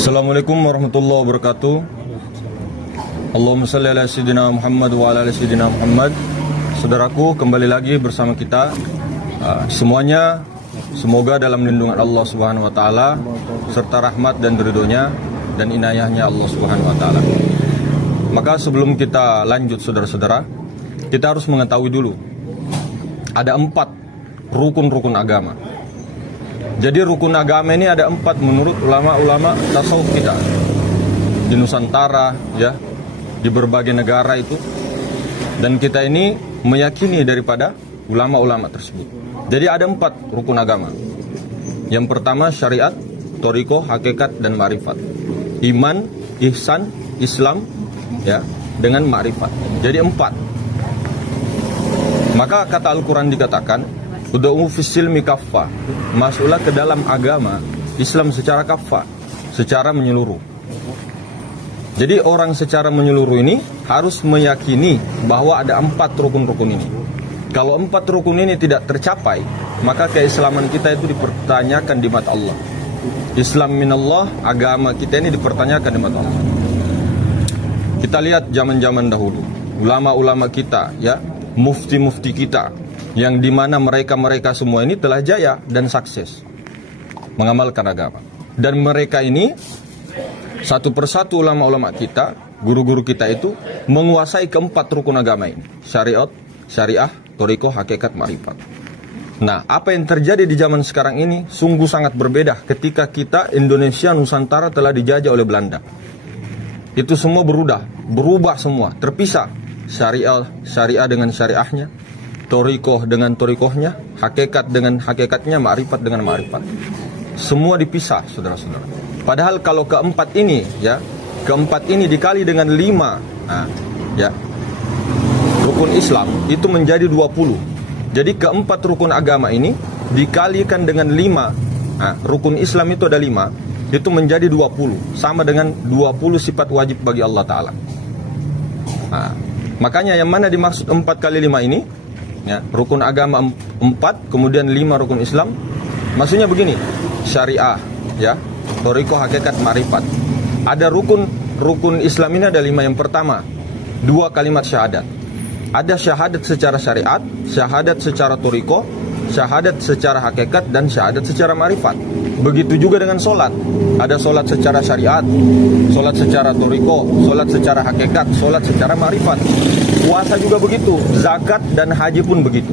Assalamualaikum warahmatullahi wabarakatuh. Allahumma salli ala sayyidina Muhammad wa ala sayyidina Muhammad. Saudaraku, kembali lagi bersama kita. Semuanya semoga dalam lindungan Allah Subhanahu wa taala serta rahmat dan ridhonya dan inayahnya Allah Subhanahu wa taala. Maka sebelum kita lanjut saudara-saudara, kita harus mengetahui dulu ada 4 rukun-rukun agama. Jadi rukun agama ini ada 4 menurut ulama-ulama tasawuf kita di Nusantara, ya, di berbagai negara itu. Dan kita ini meyakini daripada ulama-ulama tersebut. Jadi ada 4 rukun agama. Yang pertama syariat, thariqah, hakikat, dan ma'rifat. Iman, ihsan, Islam, ya, dengan ma'rifat. Jadi 4. Maka kata Al-Quran dikatakan, ud'u fis-silmi kaffa, masuklah ke dalam agama Islam secara kaffa, secara menyeluruh. Jadi orang secara menyeluruh ini harus meyakini bahwa ada 4 rukun-rukun ini. Kalau 4 rukun ini tidak tercapai, maka keislaman kita itu dipertanyakan di mata Allah. Islam minallah, agama kita ini dipertanyakan di mata Allah. Kita lihat zaman-zaman dahulu, ulama-ulama kita, ya, mufti-mufti kita, yang dimana mereka semua ini telah jaya dan sukses mengamalkan agama. Dan mereka ini satu persatu ulama-ulama kita, guru-guru kita itu menguasai keempat rukun agama ini: syariat, syariah, thariqah, hakikat, ma'rifat. Nah, apa yang terjadi di zaman sekarang ini sungguh sangat berbeda ketika kita Indonesia Nusantara telah dijajah oleh Belanda. Itu semua berubah semua, terpisah. Syariah dengan syariahnya, thariqah dengan thariqahnya, hakikat dengan hakikatnya, ma'rifat dengan ma'rifat. Semua dipisah, saudara-saudara. Padahal kalau keempat ini, ya, keempat ini dikali dengan 5, nah, ya, rukun Islam itu menjadi 20. Jadi keempat rukun agama ini dikalikan dengan 5, nah, rukun Islam itu ada 5, itu menjadi 20, sama dengan 20 sifat wajib bagi Allah Ta'ala. Nah, makanya yang mana dimaksud 4 kali 5 ini, ya, rukun agama 4, kemudian 5 rukun Islam. Maksudnya begini, syariah, ya, thariqah, hakikat, ma'rifat. Ada rukun Islam ini ada 5. Yang pertama, 2 kalimat syahadat. Ada syahadat secara syariat, syahadat secara thariqah, syahadat secara hakikat, dan syahadat secara ma'rifat. Begitu juga dengan sholat. Ada sholat secara syariat, sholat secara thariqah, sholat secara hakikat, sholat secara ma'rifat. Puasa juga begitu, zakat dan haji pun begitu.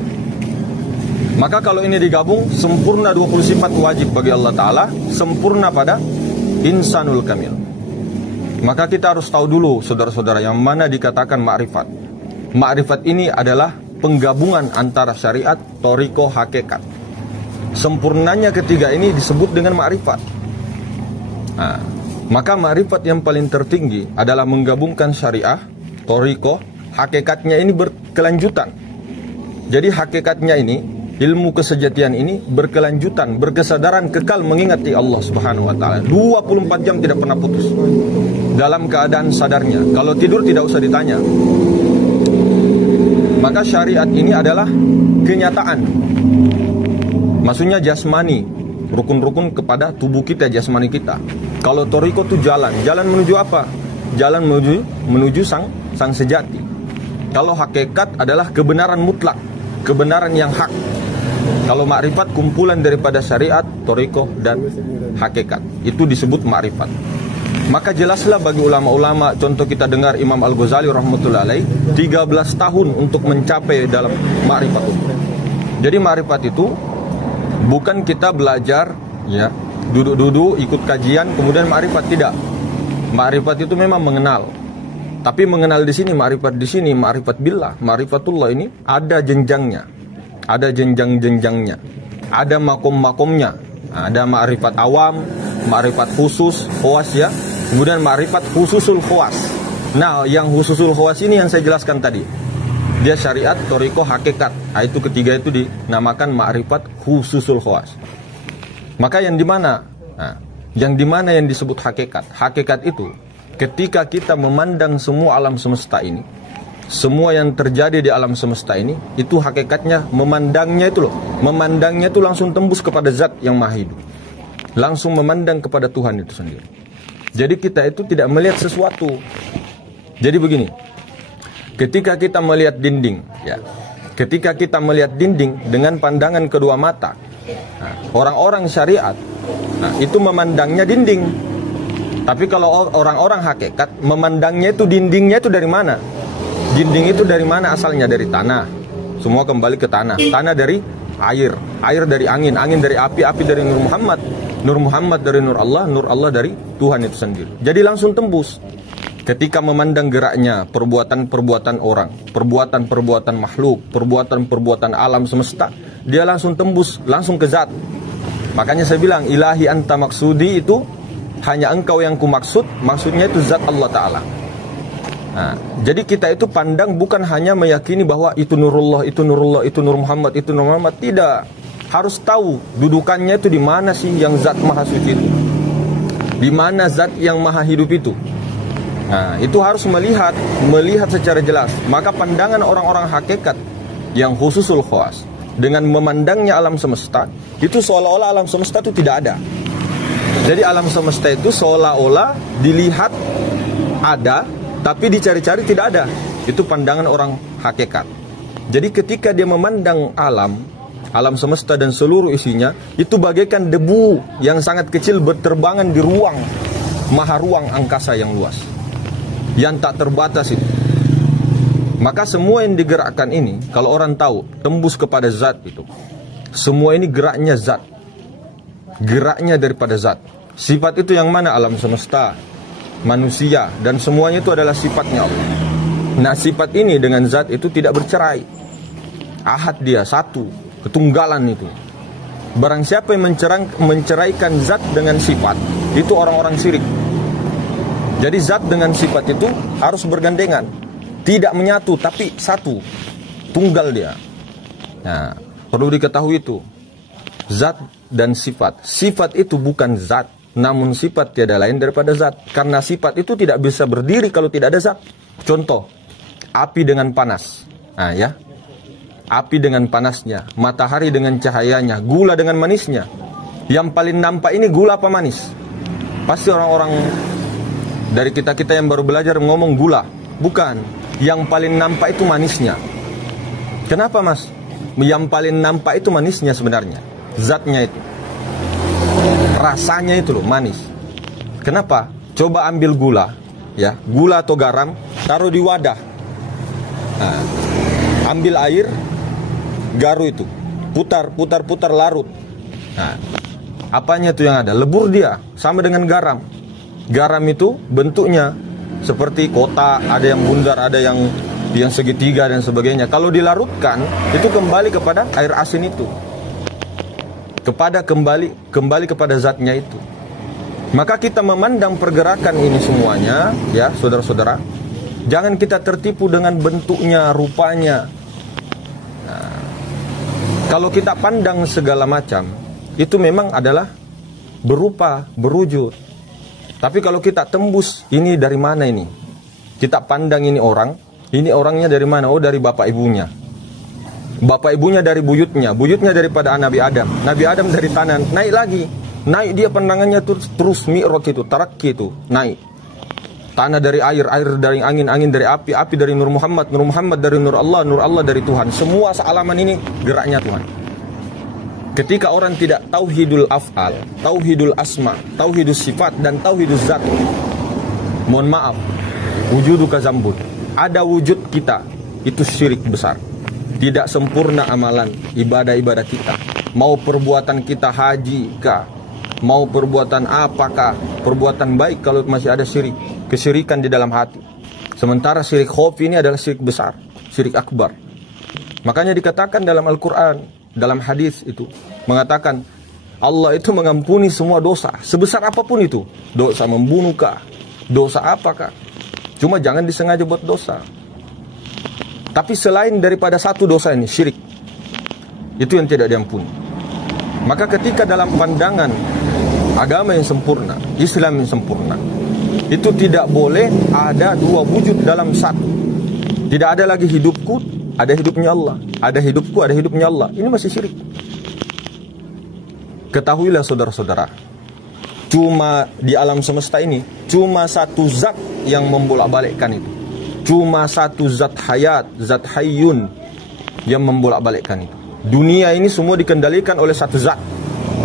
Maka kalau ini digabung, sempurna 20 sifat wajib bagi Allah Ta'ala, sempurna pada insanul kamil. Maka kita harus tahu dulu, saudara-saudara, yang mana dikatakan ma'rifat. Ma'rifat ini adalah penggabungan antara syariat, thariqah, hakikat. Sempurnanya ketiga ini disebut dengan ma'rifat. Nah, maka ma'rifat yang paling tertinggi adalah menggabungkan syariah, thariqah, hakikatnya ini berkelanjutan. Jadi hakikatnya ini, ilmu kesejatian ini berkelanjutan, berkesadaran kekal mengingati Allah Subhanahu wa taala. 24 jam tidak pernah putus. Dalam keadaan sadarnya. Kalau tidur tidak usah ditanya. Maka syariat ini adalah kenyataan. Maksudnya jasmani, rukun-rukun kepada tubuh kita, jasmani kita. Kalau thariqah itu jalan menuju apa? Jalan menuju sang sejati. Kalau hakikat adalah kebenaran mutlak, kebenaran yang hak. Kalau ma'rifat kumpulan daripada syariat, thariqah, dan hakikat. Itu disebut ma'rifat. Maka jelaslah bagi ulama-ulama, contoh kita dengar Imam Al-Ghazali rahmatullahi alaih, 13 tahun untuk mencapai dalam ma'rifat itu. Jadi ma'rifat itu bukan kita belajar, ya, duduk-duduk ikut kajian kemudian ma'rifat, tidak. Ma'rifat itu memang mengenal. Tapi mengenal di sini, ma'rifat di sini, ma'rifat billah, ma'rifatullah ini ada jenjangnya. Ada jenjang-jenjangnya. Ada makom-makomnya. Ada ma'rifat awam, ma'rifat khusus, khawas, ya. Kemudian ma'rifat khususul khawas. Nah, yang khususul khawas ini yang saya jelaskan tadi. Dia syariat, thariqah, hakikat. Nah, itu ketiga itu dinamakan ma'rifat khususul khawas. Maka yang di mana? Nah, yang di mana yang disebut hakikat? Hakikat itu ketika kita memandang semua alam semesta ini, semua yang terjadi di alam semesta ini, itu hakikatnya memandangnya itu loh. Memandangnya itu langsung tembus kepada zat yang maha hidup. Langsung memandang kepada Tuhan itu sendiri. Jadi kita itu tidak melihat sesuatu. Jadi begini, ketika kita melihat dinding, ya, ketika kita melihat dinding dengan pandangan kedua mata, orang-orang syariat, itu memandangnya dinding. Tapi kalau orang-orang hakikat memandangnya itu dindingnya itu dari mana? Dinding itu dari mana asalnya? Dari tanah. Semua kembali ke tanah. Tanah dari air, air dari angin, angin dari api, api dari Nur Muhammad, Nur Muhammad dari Nur Allah dari Tuhan itu sendiri. Jadi langsung tembus. Ketika memandang geraknya, perbuatan-perbuatan orang, perbuatan-perbuatan makhluk, perbuatan-perbuatan alam semesta, dia langsung tembus, langsung ke zat. Makanya saya bilang, ilahi anta maksudi itu hanya engkau yang kumaksud, maksudnya itu zat Allah Ta'ala. Nah, jadi kita itu pandang bukan hanya meyakini bahwa itu Nurullah, itu Nurullah, itu Nur Muhammad, itu Nur Muhammad. Tidak. Harus tahu dudukannya itu di mana sih yang zat maha suci itu. Di mana zat yang maha hidup itu. Nah, itu harus melihat secara jelas. Maka pandangan orang-orang hakikat yang khususul khawas dengan memandangnya alam semesta, itu seolah-olah alam semesta itu tidak ada. Jadi alam semesta itu seolah-olah dilihat ada, tapi dicari-cari tidak ada. Itu pandangan orang hakikat. Jadi ketika dia memandang alam semesta dan seluruh isinya, itu bagaikan debu yang sangat kecil berterbangan di ruang, maha ruang angkasa yang luas, yang tak terbatas itu. Maka semua yang digerakkan ini, kalau orang tahu, tembus kepada zat itu. Semua ini geraknya zat. Geraknya daripada zat. Sifat itu yang mana? Alam semesta, manusia, dan semuanya itu adalah sifatnya Allah. Nah, sifat ini dengan zat itu tidak bercerai. Ahad dia, satu, ketunggalan itu. Barang siapa yang menceraikan zat dengan sifat, itu orang-orang syirik. Jadi zat dengan sifat itu harus bergandengan. Tidak menyatu, tapi satu. Tunggal dia. Nah, perlu diketahui itu. Zat dan sifat. Sifat itu bukan zat. Namun sifat tiada lain daripada zat. Karena sifat itu tidak bisa berdiri kalau tidak ada zat. Contoh, api dengan panas. Nah ya, api dengan panasnya, matahari dengan cahayanya, gula dengan manisnya. Yang paling nampak ini gula apa manis? Pasti orang-orang dari kita-kita yang baru belajar ngomong gula. Bukan, yang paling nampak itu manisnya. Kenapa mas? Yang paling nampak itu manisnya sebenarnya. Zatnya itu, rasanya itu loh, manis. Kenapa? Coba ambil gula, ya, gula atau garam, taruh di wadah. Nah, ambil air, garu itu, putar larut. Nah, apanya itu yang ada? Lebur dia, sama dengan garam. Garam itu bentuknya seperti kotak, ada yang bundar, ada yang segitiga dan sebagainya. Kalau dilarutkan, itu kembali kepada air asin itu. Kembali kepada zatnya itu. Maka kita memandang pergerakan ini semuanya, ya saudara-saudara, jangan kita tertipu dengan bentuknya, rupanya. Nah, kalau kita pandang segala macam, itu memang adalah berupa, berwujud. Tapi kalau kita tembus, ini dari mana ini? Kita pandang ini orangnya dari mana? Oh, dari bapak ibunya. Bapak ibunya dari buyutnya daripada Nabi Adam. Nabi Adam dari tanah, naik lagi. Naik dia pandangannya terus mi'raj itu, tarakki itu, naik. Tanah dari air, air dari angin, angin dari api, api dari Nur Muhammad, Nur Muhammad dari Nur Allah dari Tuhan. Semua sealaman ini geraknya Tuhan. Ketika orang tidak tauhidul af'al, tauhidul asma, tauhidus sifat, dan tauhidus zat, mohon maaf, wujuduka zambun. Ada wujud kita, itu syirik besar. Tidak sempurna amalan, ibadah-ibadah kita. Mau perbuatan kita haji kah, mau perbuatan apakah, perbuatan baik kalau masih ada syirik, kesyirikan di dalam hati. Sementara syirik khafi ini adalah syirik besar, syirik akbar. Makanya dikatakan dalam Al-Quran, dalam hadis itu, mengatakan Allah itu mengampuni semua dosa, sebesar apapun itu. Dosa membunuh kah, dosa apakah, cuma jangan disengaja buat dosa. Tapi selain daripada satu dosa ini, syirik, itu yang tidak diampuni. Maka ketika dalam pandangan agama yang sempurna, Islam yang sempurna, itu tidak boleh ada dua wujud dalam satu. Tidak ada lagi hidupku, ada hidupnya Allah. Ada hidupku, ada hidupnya Allah. Ini masih syirik. Ketahuilah saudara-saudara, cuma di alam semesta ini cuma satu zat yang membolak-balikkan itu. Cuma satu zat hayat, zat hayyun yang membolak-balikkan itu. Dunia ini semua dikendalikan oleh satu zat.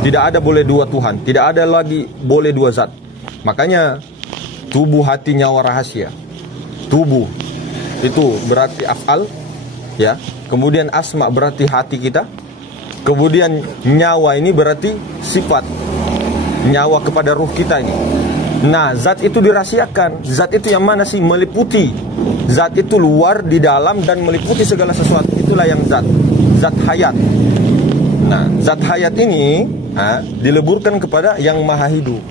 Tidak ada boleh dua Tuhan, tidak ada lagi boleh dua zat. Makanya tubuh, hati, nyawa, rahasia. Tubuh itu berarti af'al, ya. Kemudian asma berarti hati kita. Kemudian nyawa ini berarti sifat, nyawa kepada ruh kita ini. Nah, zat itu dirahasiakan. Zat itu yang mana sih? Meliputi. Zat itu luar, di dalam, dan meliputi segala sesuatu. Itulah yang zat. Zat hayat. Nah, zat hayat ini dileburkan kepada yang maha hidup.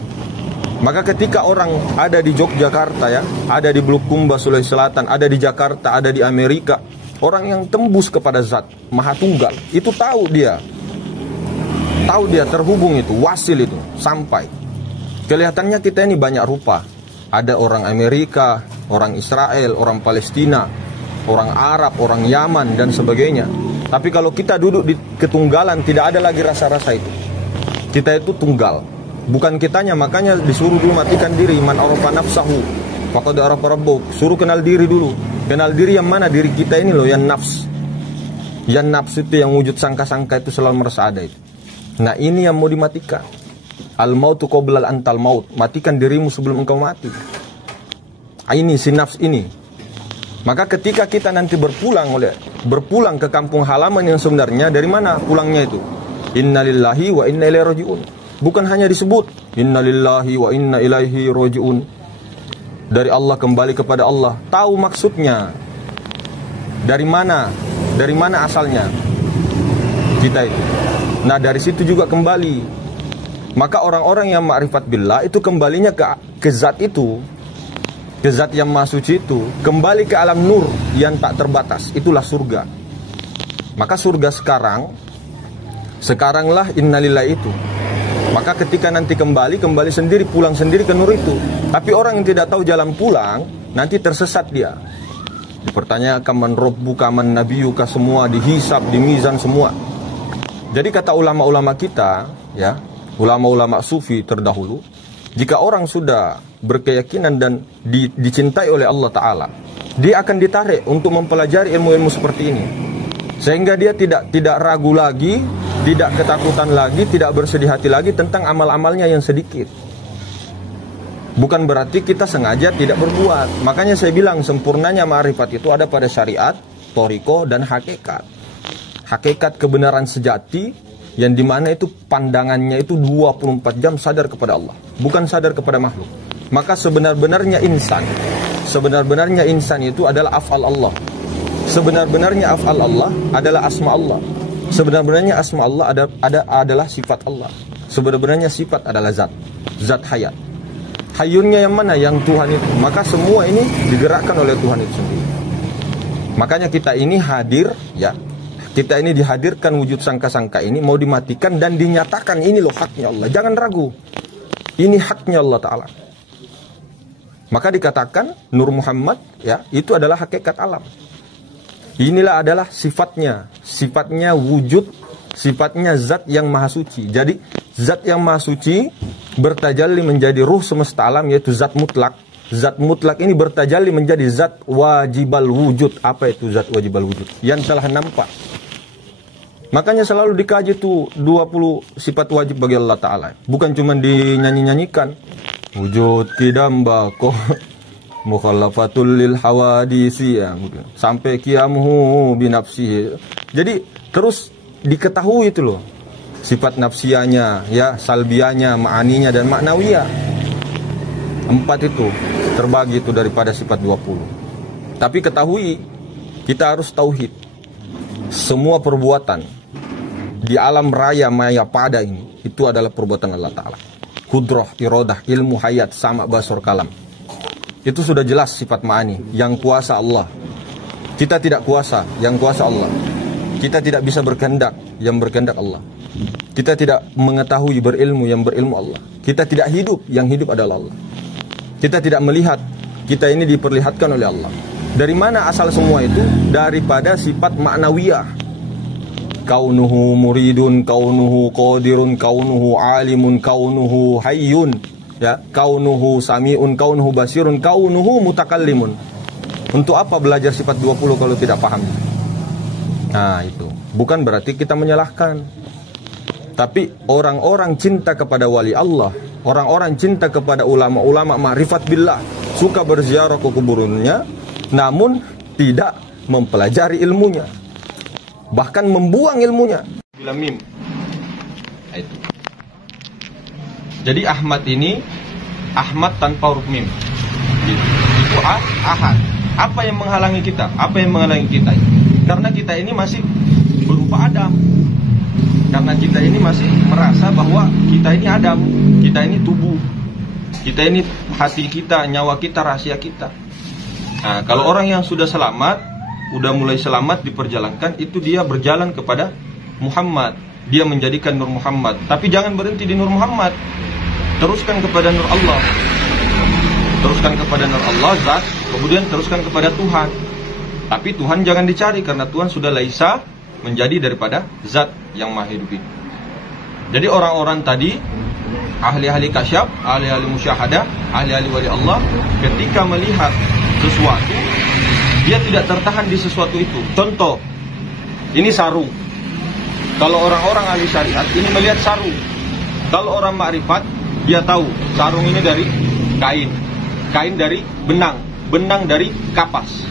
Maka ketika orang ada di Yogyakarta, ya, ada di Bulukumba, Sulawesi Selatan, ada di Jakarta, ada di Amerika, orang yang tembus kepada zat maha tunggal, itu tahu dia terhubung, itu wasil, itu sampai. Kelihatannya kita ini banyak rupa. Ada orang Amerika, orang Israel, orang Palestina, orang Arab, orang Yaman, dan sebagainya. Tapi kalau kita duduk di ketunggalan, tidak ada lagi rasa-rasa itu. Kita itu tunggal, bukan kitanya. Makanya disuruh dulu matikan diri. Man arafa nafsahu faqad arafa rabbuh. Suruh kenal diri dulu. Kenal diri yang mana? Diri kita ini loh, yang nafs. Yang nafs itu, yang wujud sangka-sangka itu selalu merasa ada itu. Nah, ini yang mau dimatikan. Al-mautu qoblal antal maut. Matikan dirimu sebelum engkau mati. Ini si nafs ini. Maka ketika kita nanti berpulang ke kampung halaman yang sebenarnya, dari mana pulangnya itu? Innalillahi wa inna ilaihi raji'un. Bukan hanya disebut innalillahi wa inna ilaihi raji'un. Dari Allah kembali kepada Allah. Tahu maksudnya. Dari mana? Dari mana asalnya kita itu? Nah, dari situ juga kembali. Maka orang-orang yang ma'rifat billah itu kembalinya ke zat itu, ke zat yang maha suci itu, kembali ke alam nur yang tak terbatas. Itulah surga. Maka surga sekaranglah innalillah itu. Maka ketika nanti kembali sendiri, pulang sendiri ke nur itu. Tapi orang yang tidak tahu jalan pulang, nanti tersesat dia. Dipertanyakan man rabbuka, man nabiyuka, semua dihisab, dimizan semua. Jadi kata ulama-ulama kita, ya, ulama-ulama sufi terdahulu, jika orang sudah berkeyakinan dan dicintai oleh Allah Ta'ala, dia akan ditarik untuk mempelajari ilmu-ilmu seperti ini. Sehingga dia tidak ragu lagi, tidak ketakutan lagi, tidak bersedih hati lagi tentang amal-amalnya yang sedikit. Bukan berarti kita sengaja tidak berbuat. Makanya saya bilang sempurnanya ma'rifat itu ada pada syariat, thariqah, dan hakikat. Hakikat kebenaran sejati, yang dimana itu pandangannya itu 24 jam sadar kepada Allah, bukan sadar kepada makhluk. Maka sebenar-benarnya insan itu adalah af'al Allah. Sebenar-benarnya af'al Allah adalah asma Allah. Sebenar-benarnya asma Allah adalah sifat Allah. Sebenar-benarnya sifat adalah zat hayat. Hayyunnya yang mana? Yang Tuhan itu. Maka semua ini digerakkan oleh Tuhan itu sendiri. Makanya kita ini hadir, ya. Kita ini dihadirkan wujud sangka-sangka ini mau dimatikan dan dinyatakan ini loh haknya Allah. Jangan ragu. Ini haknya Allah Ta'ala. Maka dikatakan Nur Muhammad, ya, itu adalah hakikat alam. Inilah adalah sifatnya. Sifatnya wujud, sifatnya zat yang maha suci. Jadi zat yang maha suci bertajalli menjadi ruh semesta alam, yaitu zat mutlak. Zat mutlak ini bertajalli menjadi zat wajibal wujud. Apa itu zat wajibal wujud? Yang telah nampak. Makanya selalu dikaji tuh 20 sifat wajib bagi Allah Ta'ala. Bukan cuma dinyanyi-nyanyikan. Wujud kidamba ko mukhallafatul lil hawadisi, ya, sampai qiyamuhu binafsihi. Jadi terus diketahui itu loh. Sifat nafsianya, ya, salbianya, ma'aninya, dan maknawiyah. 4 itu terbagi itu daripada sifat 20. Tapi ketahui, kita harus tauhid. Semua perbuatan di alam raya maya pada ini, itu adalah perbuatan Allah Ta'ala. Kudrah, iradah, ilmu, hayat, sama, basor, kalam. Itu sudah jelas sifat ma'ani. Yang kuasa Allah. Kita tidak kuasa, yang kuasa Allah. Kita tidak bisa berkehendak, yang berkehendak Allah. Kita tidak mengetahui, berilmu, yang berilmu Allah. Kita tidak hidup, yang hidup adalah Allah. Kita tidak melihat, kita ini diperlihatkan oleh Allah. Dari mana asal semua itu? Daripada sifat ma'nawiyah. Kaunuhu muridun, kaunuhu qadirun, kaunuhu alimun, kaunuhu hayyun. Ya, kaunuhu sami'un, kaunuhu basirun, kaunuhu mutakallimun. Untuk apa belajar sifat 20 kalau tidak paham? Nah, itu. Bukan berarti kita menyalahkan. Tapi orang-orang cinta kepada wali Allah, orang-orang cinta kepada ulama-ulama ma'rifat billah, suka berziarah ke kuburannya, namun tidak mempelajari ilmunya, bahkan membuang ilmunya. Bila mim. Nah, itu. Jadi Ahmad ini Ahmad tanpa huruf mim. Itu ahad. Apa yang menghalangi kita? Apa yang menghalangi kita? Karena kita ini masih berupa Adam. Karena kita ini masih merasa bahwa kita ini Adam, kita ini tubuh, kita ini hati kita, nyawa kita, rahasia kita. Nah, kalau orang yang sudah selamat, udah mulai selamat diperjalankan, itu dia berjalan kepada Muhammad. Dia menjadikan Nur Muhammad. Tapi jangan berhenti di Nur Muhammad. Teruskan kepada Nur Allah. Teruskan kepada Nur Allah, zat. Kemudian teruskan kepada Tuhan. Tapi Tuhan jangan dicari, karena Tuhan sudah laisa, menjadi daripada zat yang maha hidup itu. Jadi orang-orang tadi, ahli-ahli kasyaf, ahli-ahli musyahadah, ahli-ahli wali Allah, ketika melihat sesuatu, dia tidak tertahan di sesuatu itu. Contoh, ini sarung. Kalau orang-orang ahli syariat ini melihat sarung. Kalau orang makrifat, dia tahu sarung ini dari kain, kain dari benang, benang dari kapas,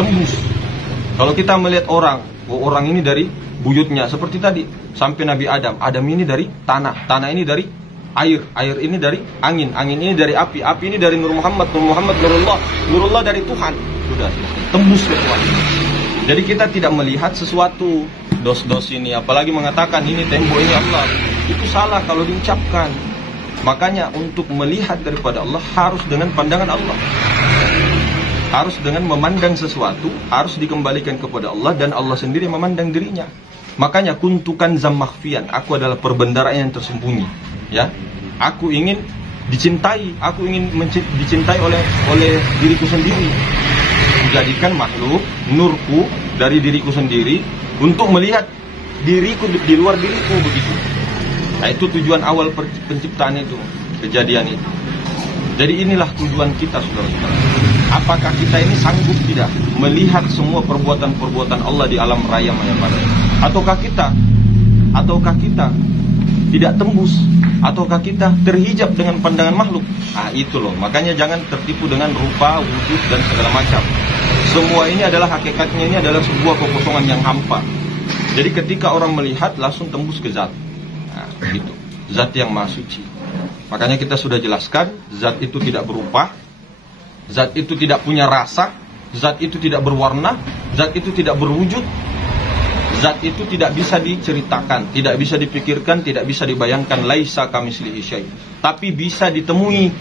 tembus. Kalau kita melihat orang, oh, orang ini dari buyutnya, seperti tadi sampai Nabi Adam, Adam ini dari tanah, tanah ini dari air, air ini dari angin, angin ini dari api, api ini dari Nur Muhammad, Nur Muhammad Nurullah, Nurullah dari Tuhan. Sudah tembus ke Tuhan. Jadi kita tidak melihat sesuatu dos-dos ini, apalagi mengatakan ini tembok, ini Allah. Itu salah kalau diucapkan. Makanya untuk melihat daripada Allah harus dengan pandangan Allah, harus dengan memandang sesuatu, harus dikembalikan kepada Allah, dan Allah sendiri memandang dirinya. Makanya kuntukan zammakhfian, aku adalah perbendaharaan yang tersembunyi. Ya, aku ingin dicintai, aku ingin dicintai oleh diriku sendiri. Menjadikan makhluk nurku dari diriku sendiri untuk melihat diriku di luar diriku, begitu. Nah, itu tujuan awal penciptaan itu, kejadian itu. Jadi inilah tujuan kita, saudara-saudara. Apakah kita ini sanggup tidak melihat semua perbuatan-perbuatan Allah di alam raya maya pada? Ataukah kita tidak tembus? Ataukah kita terhijab dengan pandangan makhluk? Nah, itu loh. Makanya jangan tertipu dengan rupa, wujud, dan segala macam. Semua ini adalah hakikatnya, ini adalah sebuah kekosongan yang hampa. Jadi ketika orang melihat langsung tembus ke zat. Nah, begitu. Zat yang maha suci. Makanya kita sudah jelaskan, zat itu tidak berupa, zat itu tidak punya rasa, zat itu tidak berwarna, zat itu tidak berwujud, zat itu tidak bisa diceritakan, tidak bisa dipikirkan, tidak bisa dibayangkan. Laisa kamitslihi syai'. Tapi bisa ditemui.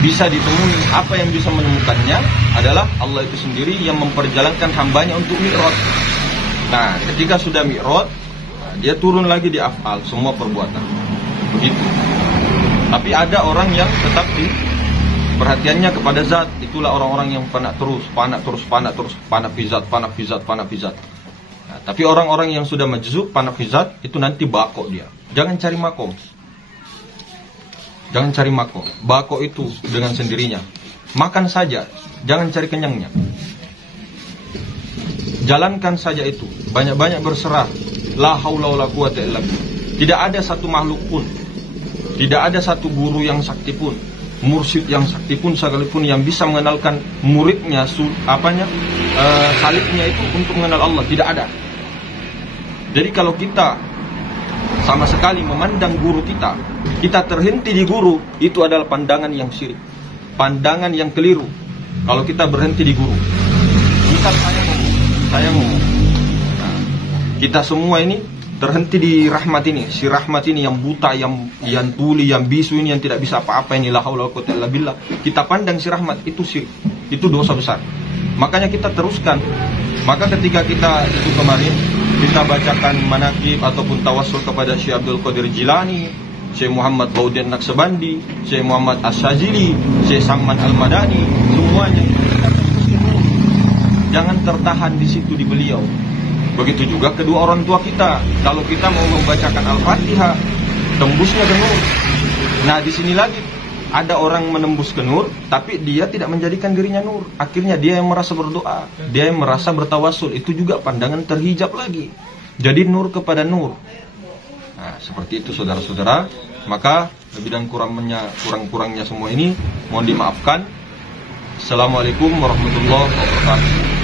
Bisa ditemui. Apa yang bisa menemukannya adalah Allah itu sendiri yang memperjalankan hambanya untuk mi'raj. Nah, ketika sudah mi'raj, dia turun lagi di af'al, semua perbuatan. Begitu. Tapi ada orang yang tetap perhatiannya kepada zat. Itulah orang-orang yang fana terus, fana fizat. Nah, tapi orang-orang yang sudah majzub, fana fizat, itu nanti bako dia. Jangan cari makom. Jangan cari makom. Bako itu dengan sendirinya. Makan saja, jangan cari kenyangnya. Jalankan saja itu. Banyak-banyak berserah. La haula wala quwata illa billah. Tidak ada satu makhluk pun, tidak ada satu guru yang sakti pun, mursyid yang sakti pun sekalipun yang bisa mengenalkan muridnya salibnya itu untuk mengenal Allah. Tidak ada. Jadi kalau kita sama sekali memandang guru kita terhenti di guru, itu adalah pandangan yang syirik, pandangan yang keliru. Kalau kita berhenti di guru, misal saya ngomong, nah, kita semua ini terhenti di rahmat ini, si rahmat ini yang buta, yang tuli, yang bisu ini, yang tidak bisa apa-apa ini, la haula wala quwwata illa billah. Kita pandang si rahmat itu syirik, itu dosa besar. Makanya kita teruskan. Maka ketika kita itu kemarin kita bacakan manaqib ataupun tawassul kepada Syekh Abdul Qadir Jilani, Syekh Muhammad Bauddin Naqsabandi, Syekh Muhammad As-Sajili, Syekh Samman Al-Madani, semuanya jangan tertahan di situ di beliau. Begitu juga kedua orang tua kita. Kalau kita mau membacakan Al-Fatihah, tembusnya ke nur. Nah, di sini lagi ada orang menembus ke nur, tapi dia tidak menjadikan dirinya nur. Akhirnya dia yang merasa berdoa, dia yang merasa bertawasul. Itu juga pandangan terhijab lagi. Jadi nur kepada nur. Nah, seperti itu saudara-saudara. Maka lebih dan kurang-kurangnya semua ini mohon dimaafkan. Assalamualaikum warahmatullahi wabarakatuh.